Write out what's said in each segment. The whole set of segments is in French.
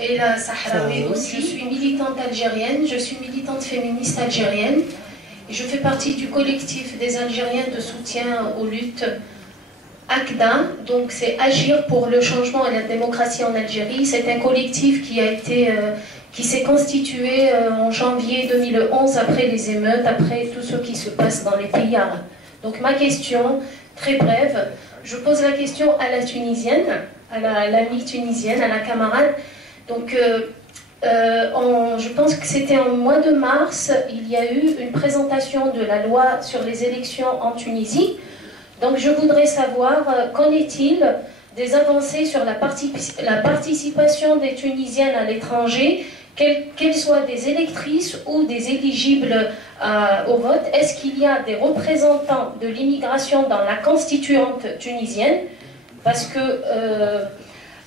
Et la Sahraoui aussi. Je suis militante algérienne, je suis militante féministe algérienne. Et je fais partie du collectif des Algériens de soutien aux luttes ACDA. Donc c'est Agir pour le changement et la démocratie en Algérie. C'est un collectif qui s'est constitué en janvier 2011 après les émeutes, après tout ce qui se passe dans les pays arabes. Donc ma question, très brève, je pose la question à la Tunisienne, à l'amie tunisienne, à la camarade. Donc, je pense que c'était en mois de mars, il y a eu une présentation de la loi sur les élections en Tunisie. Donc, je voudrais savoir, qu'en est-il des avancées sur la participation des Tunisiennes à l'étranger, qu'elles soient des électrices ou des éligibles au vote? Est-ce qu'il y a des représentants de l'immigration dans la constituante tunisienne? Parce que...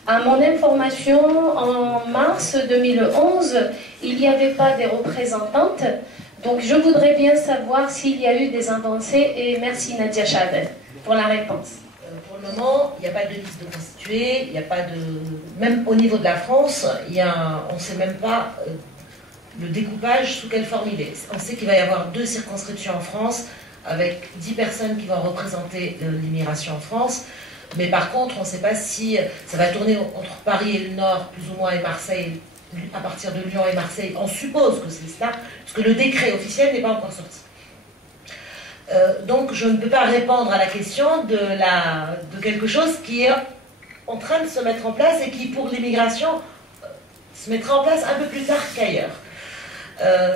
à mon information, en mars 2011, il n'y avait pas des représentantes. Donc je voudrais bien savoir s'il y a eu des avancées. Et merci Nadia Chadel pour la réponse. Pour le moment, il n'y a pas de liste de constitués, il n'y a pas de... Même au niveau de la France, on ne sait même pas le découpage, sous quelle forme il est. On sait qu'il va y avoir 2 circonscriptions en France, avec 10 personnes qui vont représenter l'immigration en France. Mais par contre, on ne sait pas si ça va tourner entre Paris et le Nord, plus ou moins, et Marseille, à partir de Lyon et Marseille. On suppose que c'est cela, parce que le décret officiel n'est pas encore sorti. Donc je ne peux pas répondre à la question de quelque chose qui est en train de se mettre en place et qui, pour l'immigration, se mettra en place un peu plus tard qu'ailleurs.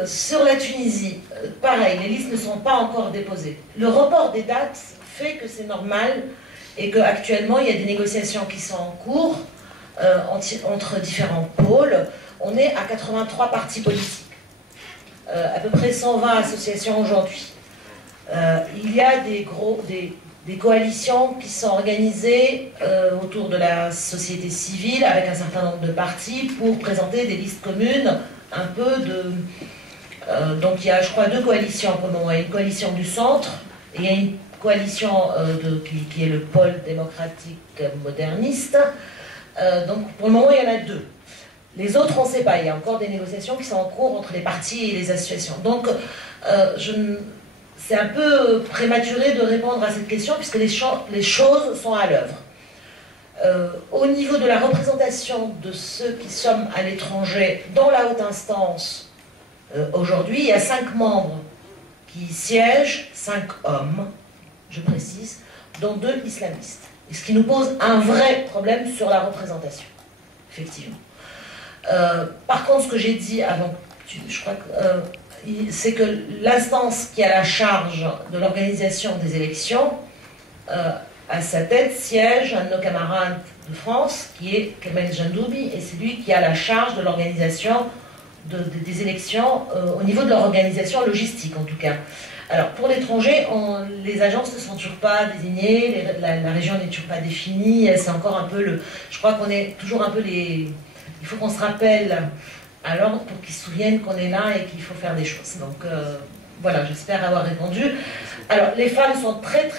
Sur la Tunisie, pareil, les listes ne sont pas encore déposées. Le report des dates fait que c'est normal et qu'actuellement, il y a des négociations qui sont en cours entre différents pôles. On est à 83 partis politiques, à peu près 120 associations aujourd'hui. Il y a des coalitions qui sont organisées autour de la société civile avec un certain nombre de partis pour présenter des listes communes, un peu de... donc il y a, je crois, 2 coalitions pour le moment. Il y a une coalition du centre et il y a une coalition qui est le pôle démocratique moderniste. Donc pour le moment, il y en a 2. Les autres, on ne sait pas. Il y a encore des négociations qui sont en cours entre les partis et les associations. Donc c'est un peu prématuré de répondre à cette question puisque les choses sont à l'œuvre. Au niveau de la représentation de ceux qui sont à l'étranger dans la haute instance, aujourd'hui, il y a 5 membres qui siègent, 5 hommes, je précise, dont 2 islamistes. Et ce qui nous pose un vrai problème sur la représentation, effectivement. Par contre, ce que j'ai dit avant, je crois que c'est que l'instance qui a la charge de l'organisation des élections, à sa tête siège un de nos camarades de France, qui est Kamel Jandoubi, et c'est lui qui a la charge de l'organisation des élections, au niveau de leur organisation logistique en tout cas. Alors pour l'étranger, les agences ne sont toujours pas désignées, la région n'est toujours pas définie, c'est encore un peu le... Je crois qu'on est toujours un peu les... Il faut qu'on se rappelle à l'ordre pour qu'ils se souviennent qu'on est là et qu'il faut faire des choses. Donc voilà, j'espère avoir répondu. Alors les femmes sont très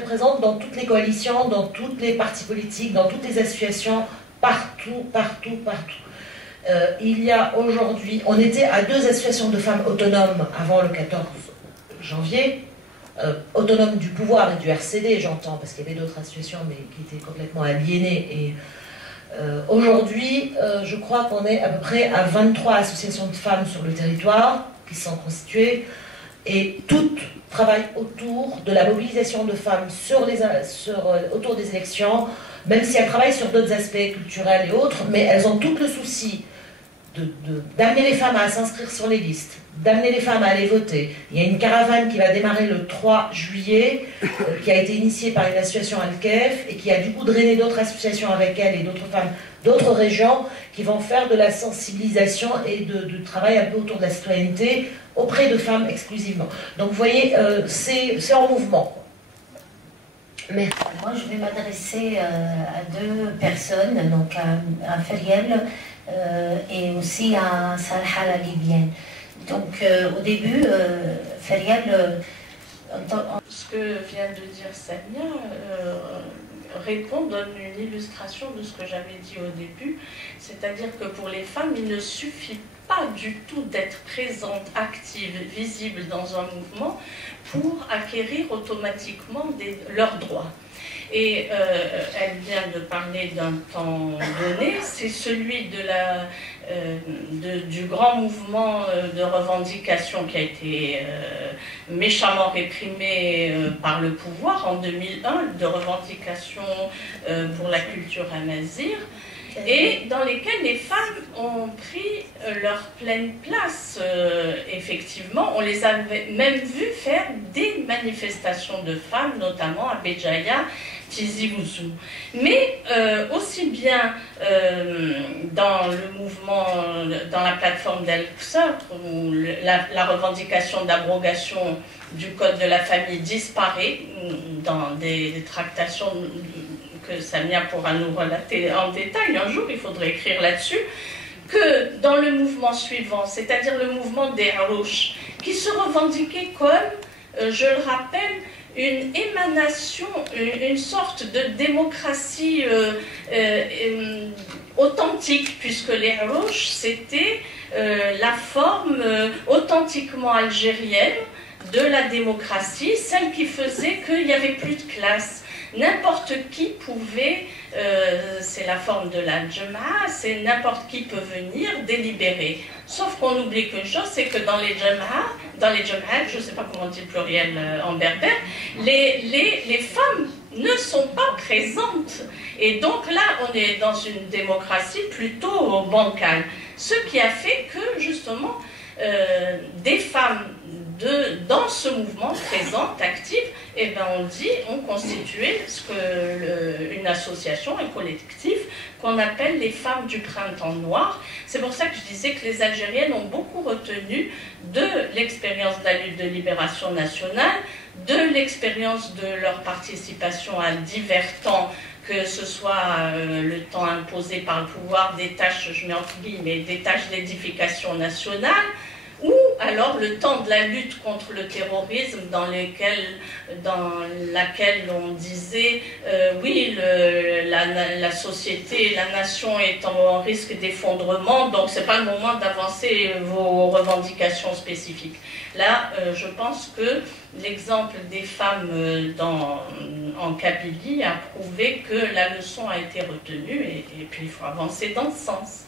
présentes dans toutes les coalitions, dans tous les partis politiques, dans toutes les associations, partout. Il y a aujourd'hui, on était à 2 associations de femmes autonomes avant le 14 janvier, autonomes du pouvoir et du RCD, j'entends, parce qu'il y avait d'autres associations mais qui étaient complètement aliénées. Et aujourd'hui, je crois qu'on est à peu près à 23 associations de femmes sur le territoire qui sont constituées et toutes travaillent autour de la mobilisation de femmes autour des élections, même si elles travaillent sur d'autres aspects culturels et autres, mais elles ont tout le souci d'amener les femmes à s'inscrire sur les listes, d'amener les femmes à aller voter. Il y a une caravane qui va démarrer le 3 juillet, qui a été initiée par une association Al-Kef, et qui a du coup drainé d'autres associations avec elle et d'autres femmes d'autres régions qui vont faire de la sensibilisation et du travail un peu autour de la citoyenneté auprès de femmes exclusivement. Donc vous voyez, c'est en mouvement. Merci. Moi, je vais m'adresser à 2 personnes, donc à Feriel et aussi à Sarah la Libyenne. Donc au début, Feriel Ce que vient de dire Samia donne une illustration de ce que j'avais dit au début, c'est-à-dire que pour les femmes, il ne suffit pas du tout d'être présente, active, visible dans un mouvement pour acquérir automatiquement leurs droits. Et elle vient de parler d'un temps donné, c'est celui du grand mouvement de revendication qui a été méchamment réprimé par le pouvoir en 2001, de revendication pour la culture amazigh, et dans lesquels les femmes ont pris leur pleine place. Effectivement, on les avait même vues faire des manifestations de femmes, notamment à Béjaïa, Tizi Ouzou. Mais aussi bien dans le mouvement, dans la plateforme d'Al-Qusr, où la revendication d'abrogation du code de la famille disparaît dans des tractations que Samia pourra nous relater en détail un jour, il faudrait écrire là-dessus, que dans le mouvement suivant, c'est-à-dire le mouvement des Harouches, qui se revendiquait comme, je le rappelle, une émanation, une sorte de démocratie authentique, puisque les Harouches, c'était la forme authentiquement algérienne de la démocratie, celle qui faisait qu'il n'y avait plus de classe. N'importe qui pouvait, c'est la forme de la Jama'a, c'est n'importe qui peut venir délibérer. Sauf qu'on oublie qu'une chose, c'est que dans les Jama'a, je ne sais pas comment on dit le pluriel en berbère, les femmes ne sont pas présentes. Et donc là, on est dans une démocratie plutôt bancale. Ce qui a fait que, justement, des femmes dans ce mouvement présente, active, eh ben on constituait une association, un collectif qu'on appelle les femmes du printemps noir. C'est pour ça que je disais que les Algériennes ont beaucoup retenu de l'expérience de la lutte de libération nationale, de l'expérience de leur participation à divers temps, que ce soit le temps imposé par le pouvoir, des tâches, je mets entre guillemets, des tâches d'édification nationale, ou alors le temps de la lutte contre le terrorisme dans laquelle on disait oui, la société, la nation est en risque d'effondrement, donc ce n'est pas le moment d'avancer vos revendications spécifiques. Là, je pense que l'exemple des femmes en Kabylie a prouvé que la leçon a été retenue et puis il faut avancer dans ce sens.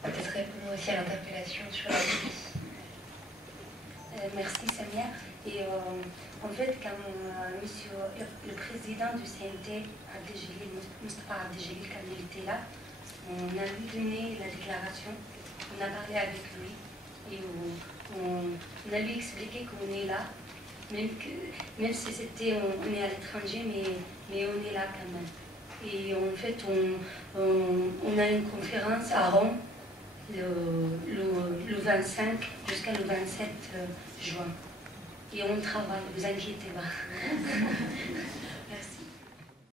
Peut-être répondre aussi à l'interpellation sur la police. Merci Samia. Et en fait, quand le président du CNT, Moustapha Abdejeli, quand il était là, on a lui donné la déclaration, on a parlé avec lui et on a lui expliqué qu'on est là, même si on est à l'étranger, mais on est là quand même. Et en fait, on a une conférence à Rome le 25 jusqu'à le 27 juin. Et on travaille, ne vous inquiétez pas.